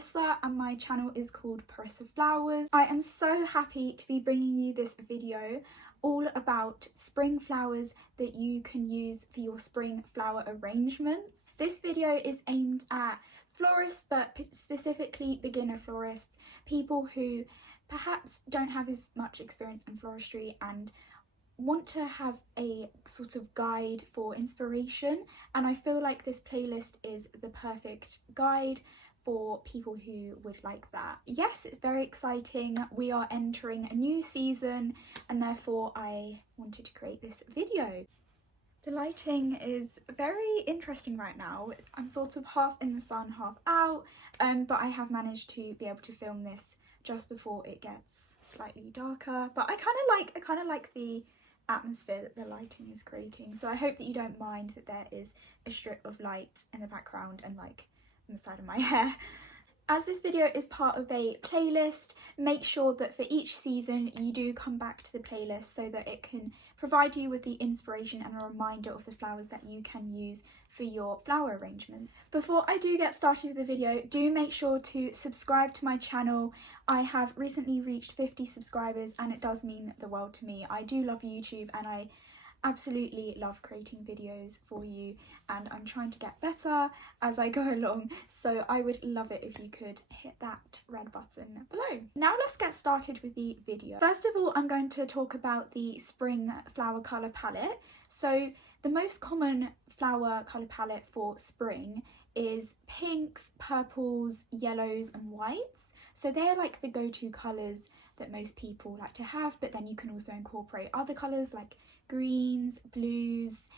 Parisa and my channel is called Parisa Flowers. I am so happy to be bringing you this video all about spring flowers that you can use for your spring flower arrangements. This video is aimed at florists, but specifically beginner florists, people who perhaps don't have as much experience in floristry and want to have a sort of guide for inspiration, and I feel like this playlist is the perfect guide for people who would like that. Yes, it's very exciting. We are entering a new season and therefore I wanted to create this video. The lighting is very interesting right now. I'm sort of half in the sun, half out, but I have managed to be able to film this just before it gets slightly darker. But I kind of like the atmosphere that the lighting is creating, so I hope that you don't mind that there is a strip of light in the background and like on the side of my hair. As this video is part of a playlist, make sure that for each season you do come back to the playlist so that it can provide you with the inspiration and a reminder of the flowers that you can use for your flower arrangements. Before I do get started with the video, do make sure to subscribe to my channel. I have recently reached 50 subscribers and it does mean the world to me. I do love YouTube and I absolutely love creating videos for you, and I'm trying to get better as I go along, so I would love it if you could hit that red button below. Now let's get started with the video. First of all, I'm going to talk about the spring flower colour palette. So the most common flower colour palette for spring is pinks, purples, yellows and whites. So they're like the go-to colours that most people like to have, but then you can also incorporate other colours like greens, blues,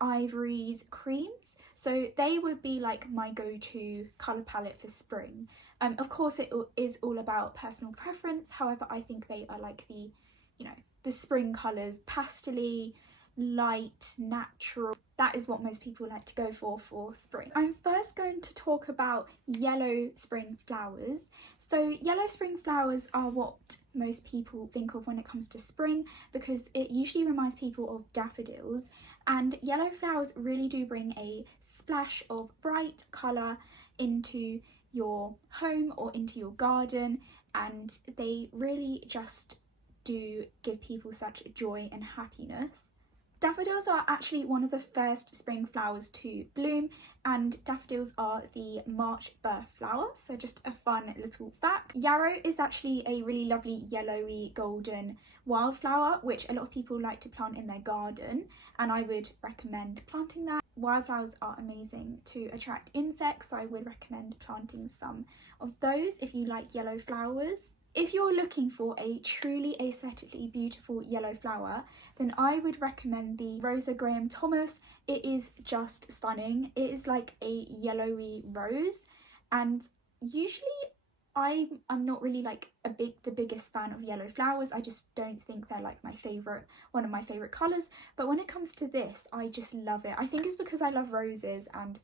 ivories, creams. So they would be like my go-to colour palette for spring. Of course it is all about personal preference, however I think they are like the, you know, the spring colours, pastel-y, light, natural. That is what most people like to go for spring. I'm first going to talk about yellow spring flowers. So yellow spring flowers are what most people think of when it comes to spring, because it usually reminds people of daffodils, and yellow flowers really do bring a splash of bright colour into your home or into your garden, and they really just do give people such joy and happiness. Daffodils are actually one of the first spring flowers to bloom, and daffodils are the March birth flower, so just a fun little fact. Yarrow is actually a really lovely yellowy golden wildflower which a lot of people like to plant in their garden, and I would recommend planting that. Wildflowers are amazing to attract insects, so I would recommend planting some of those if you like yellow flowers. If you're looking for a truly aesthetically beautiful yellow flower, then I would recommend the Rosa Thomas. It is just stunning. It is like a yellowy rose, and usually I'm not really like the biggest fan of yellow flowers. I just don't think they're like one of my favourite colours, but when it comes to this, I just love it. I think it's because I love roses, and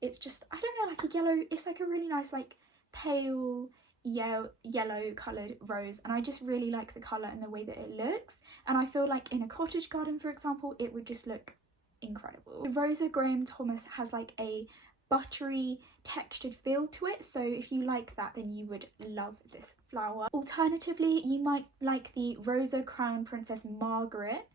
it's just, I don't know, like a yellow, it's like a really nice like pale yellow coloured rose, and I just really like the colour and the way that it looks, and I feel like in a cottage garden, for example, it would just look incredible. The Rosa Thomas has like a buttery textured feel to it, so if you like that then you would love this flower. Alternatively, you might like the Rosa Crown Princess Margaret,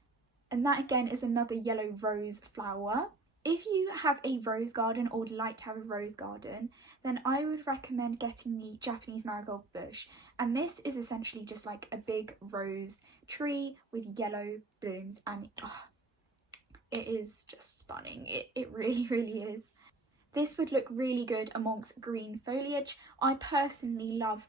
and that again is another yellow rose flower. If you have a rose garden or would like to have a rose garden, then I would recommend getting the Japanese marigold bush, and this is essentially just like a big rose tree with yellow blooms, and it is just stunning. It really is. This would look really good amongst green foliage. I personally love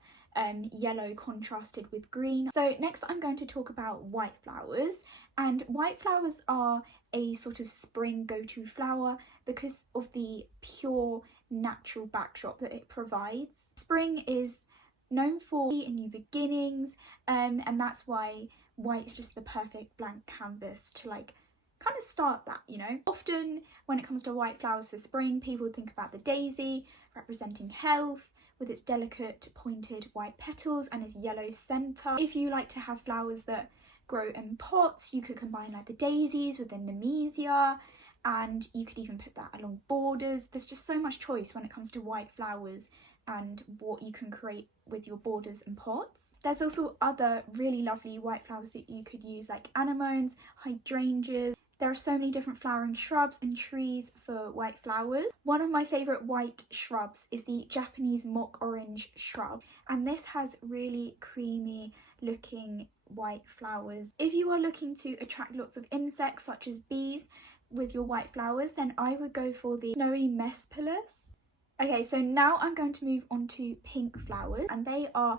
yellow contrasted with green. So next I'm going to talk about white flowers, and white flowers are a sort of spring go-to flower because of the pure natural backdrop that it provides. Spring is known for new beginnings, and that's why white is just the perfect blank canvas to like kind of start that, you know. Often when it comes to white flowers for spring, people think about the daisy representing health with its delicate pointed white petals and its yellow centre. If you like to have flowers that grow in pots, you could combine like the daisies with the nemesia, and you could even put that along borders. There's just so much choice when it comes to white flowers, and what you can create with your borders and pots. There's also other really lovely white flowers that you could use, like anemones, hydrangeas. There are so many different flowering shrubs and trees for white flowers. One of my favourite white shrubs is the Japanese mock orange shrub, and this has really creamy looking white flowers. If you are looking to attract lots of insects such as bees with your white flowers, then I would go for the snowy mespalus. Okay, so now I'm going to move on to pink flowers, and they are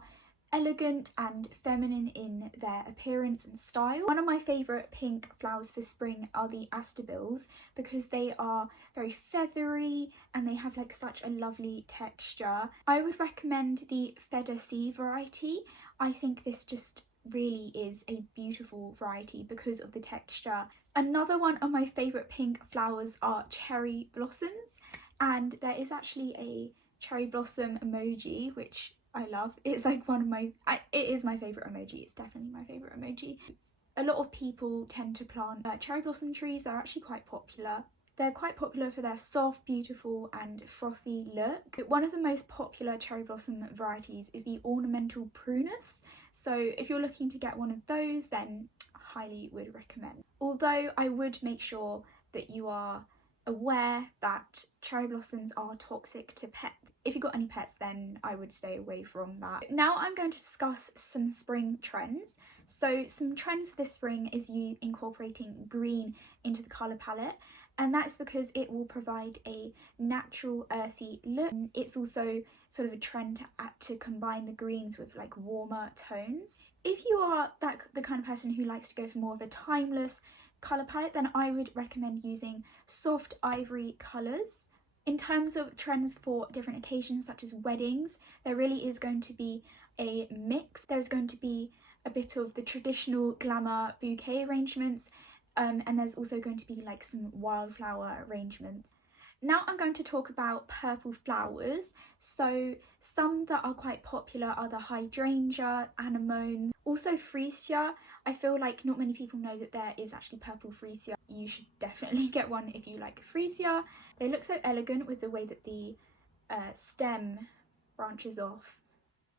elegant and feminine in their appearance and style. One of my favourite pink flowers for spring are the Daffodils, because they are very feathery and they have like such a lovely texture. I would recommend the Feather Sea variety. I think this just really is a beautiful variety because of the texture. Another one of my favourite pink flowers are cherry blossoms, and there is actually a cherry blossom emoji which I love. It's like it is my favourite emoji. It's definitely my favourite emoji. A lot of people tend to plant cherry blossom trees. They're actually quite popular. They're quite popular for their soft, beautiful and frothy look. One of the most popular cherry blossom varieties is the ornamental prunus. So if you're looking to get one of those, then highly would recommend. Although I would make sure that you are aware that cherry blossoms are toxic to pets. If you've got any pets, then I would stay away from that. Now I'm going to discuss some spring trends. So some trends for this spring is you incorporating green into the colour palette, and that's because it will provide a natural earthy look. It's also sort of a trend to combine the greens with like warmer tones. If you are the kind of person who likes to go for more of a timeless colour palette, then I would recommend using soft ivory colours. In terms of trends for different occasions such as weddings, there really is going to be a mix. There's going to be a bit of the traditional glamour bouquet arrangements, and there's also going to be like some wildflower arrangements. Now I'm going to talk about purple flowers. So some that are quite popular are the hydrangea, anemone, also freesia. I feel like not many people know that there is actually purple freesia. You should definitely get one if you like freesia. They look so elegant with the way that the stem branches off.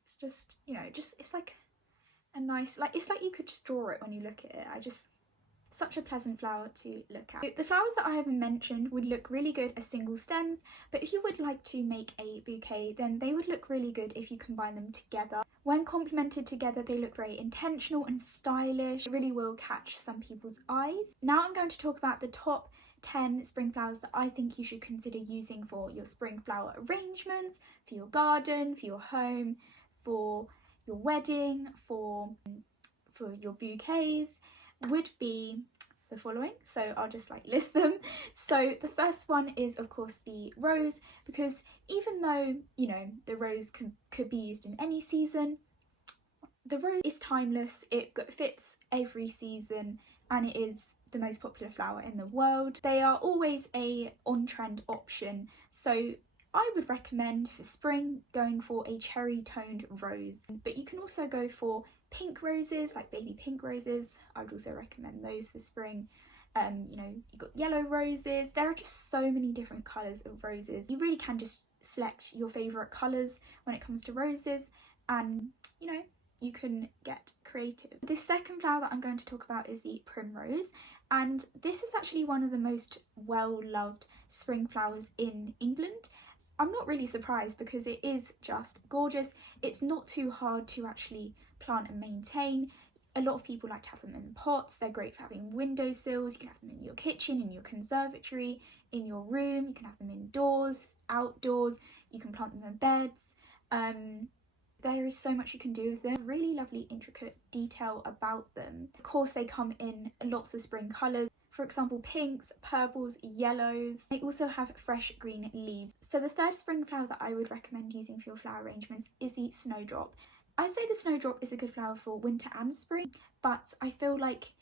It's just, you know, it's like a nice, it's like you could just draw it when you look at it. Such a pleasant flower to look at. The flowers that I have mentioned would look really good as single stems, but if you would like to make a bouquet, then they would look really good if you combine them together. When complemented together, they look very intentional and stylish. It really will catch some people's eyes. Now I'm going to talk about the top 10 spring flowers that I think you should consider using for your spring flower arrangements, for your garden, for your home, for your wedding, for your bouquets. Would be the following, so I'll just like list them. So the first one is of course the rose, because even though, you know, the rose could be used in any season, the rose is timeless. It fits every season and it is the most popular flower in the world. They are always a on-trend option, so I would recommend for spring going for a cherry toned rose, but you can also go for pink roses, like baby pink roses. I would also recommend those for spring. You know, you've got yellow roses. There are just so many different colours of roses. You really can just select your favourite colours when it comes to roses, and you know, you can get creative. The second flower that I'm going to talk about is the primrose, and this is actually one of the most well-loved spring flowers in England. I'm not really surprised because it is just gorgeous. It's not too hard to actually plant and maintain. A lot of people like to have them in pots. They're great for having windowsills. You can have them in your kitchen, in your conservatory, in your room. You can have them indoors, outdoors. You can plant them in beds. There is so much you can do with them. Really lovely, intricate detail about them. Of course, they come in lots of spring colours. For example, pinks, purples, yellows. They also have fresh green leaves. So the third spring flower that I would recommend using for your flower arrangements is the snowdrop. I'd say the snowdrop is a good flower for winter and spring, but I feel like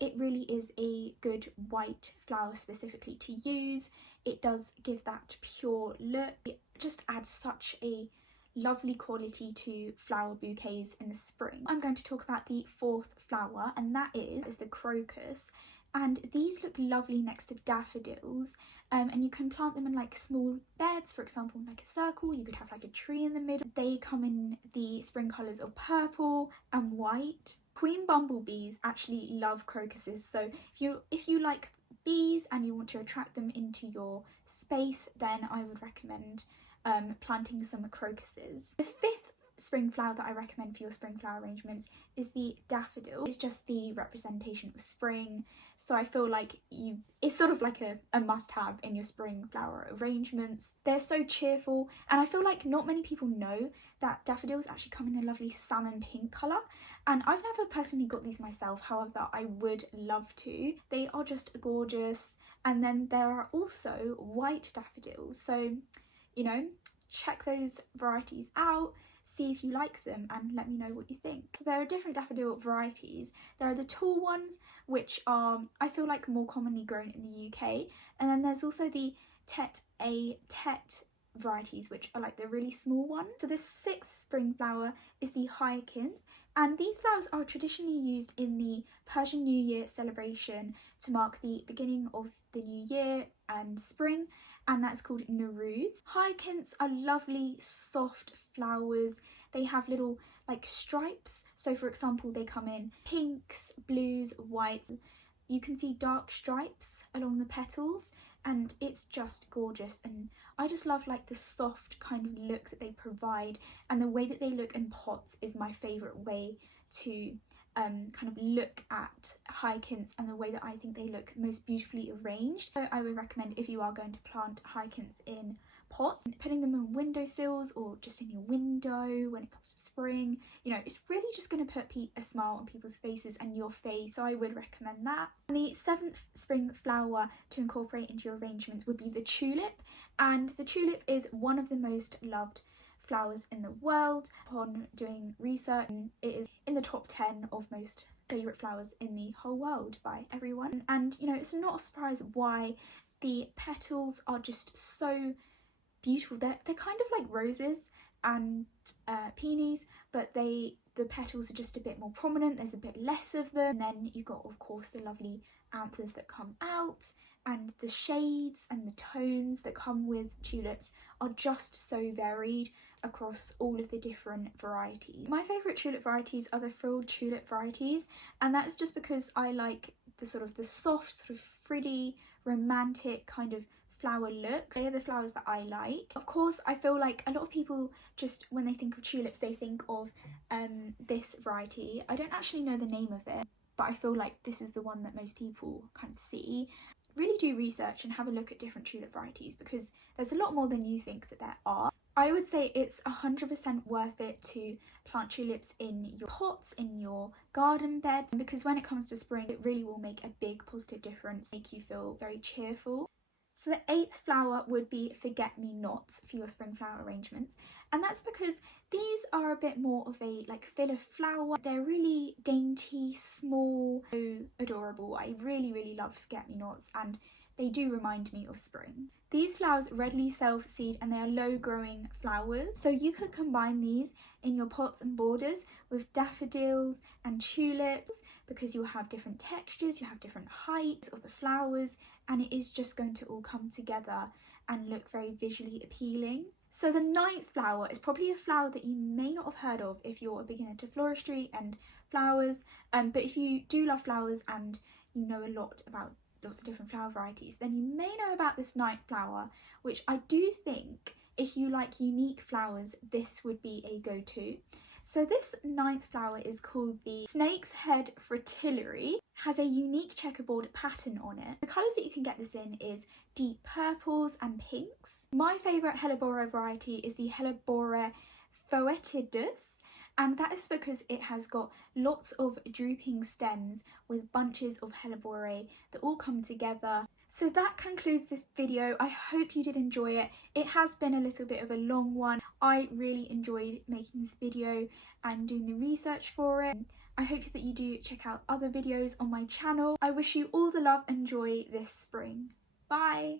it really is a good white flower specifically to use. It does give that pure look. It just adds such a lovely quality to flower bouquets in the spring. I'm going to talk about the fourth flower, and that is the crocus. and these look lovely next to daffodils. And you can plant them in like small beds, for example, like a circle. You could have like a tree in the middle. They come in the spring colours of purple and white. Queen bumblebees actually love crocuses, so if you like bees and you want to attract them into your space, then I would recommend planting some crocuses. The fifth spring flower that I recommend for your spring flower arrangements is the daffodil. It's just the representation of spring, so I feel like it's sort of like a must-have in your spring flower arrangements. They're so cheerful, and I feel like not many people know that daffodils actually come in a lovely salmon pink colour, and I've never personally got these myself, however I would love to. They are just gorgeous. And then there are also white daffodils, so you know, check those varieties out, see if you like them, and let me know what you think. So there are different daffodil varieties. There are the tall ones, which are, I feel like, more commonly grown in the UK, and then there's also the tete varieties, which are like the really small ones. So the sixth spring flower is the hyacinth, and these flowers are traditionally used in the Persian New Year celebration to mark the beginning of the new year and spring, and that's called Nowruz. Hyacinths are lovely, soft flowers. They have little like stripes. So for example, they come in pinks, blues, whites. You can see dark stripes along the petals, and it's just gorgeous. And I just love like the soft kind of look that they provide, and the way that they look in pots is my favourite way to kind of look at hyacinths, and the way that I think they look most beautifully arranged. So I would recommend, if you are going to plant hyacinths in pots, putting them on windowsills or just in your window when it comes to spring. You know, it's really just going to put a smile on people's faces and your face, so I would recommend that. And the seventh spring flower to incorporate into your arrangements would be the tulip, and the tulip is one of the most loved flowers in the world. Upon doing research, it is in the top 10 of most favourite flowers in the whole world by everyone. And you know, it's not a surprise why. The petals are just so beautiful. They're kind of like roses and peonies, but the petals are just a bit more prominent. There's a bit less of them. And then you've got, of course, the lovely anthers that come out, and the shades and the tones that come with tulips are just so varied across all of the different varieties. My favourite tulip varieties are the frilled tulip varieties, and that's just because I like the soft, sort of frilly, romantic kind of flower looks. They are the flowers that I like. Of course, I feel like a lot of people, just when they think of tulips, they think of this variety. I don't actually know the name of it, but I feel like this is the one that most people kind of see. Really do research and have a look at different tulip varieties, because there's a lot more than you think that there are. I would say it's 100% worth it to plant tulips in your pots, in your garden beds, because when it comes to spring, it really will make a big positive difference, make you feel very cheerful. So the eighth flower would be forget-me-nots for your spring flower arrangements, and that's because these are a bit more of a like filler flower. They're really dainty, small, so adorable. I really love forget-me-nots, and they do remind me of spring. These flowers readily self-seed, and they are low-growing flowers, so you could combine these in your pots and borders with daffodils and tulips, because you'll have different textures, you have different heights of the flowers, and it is just going to all come together and look very visually appealing. So the ninth flower is probably a flower that you may not have heard of if you're a beginner to floristry and flowers, but if you do love flowers and you know a lot about lots of different flower varieties, then you may know about this ninth flower, which I do think, if you like unique flowers, this would be a go-to. So this ninth flower is called the Snake's Head Fritillary, has a unique checkerboard pattern on it. The colours that you can get this in is deep purples and pinks. My favourite hellebore variety is the hellebore foetidus, and that is because it has got lots of drooping stems with bunches of hellebore that all come together. So that concludes this video. I hope you did enjoy it. It has been a little bit of a long one. I really enjoyed making this video and doing the research for it. I hope that you do check out other videos on my channel. I wish you all the love and joy this spring. Bye!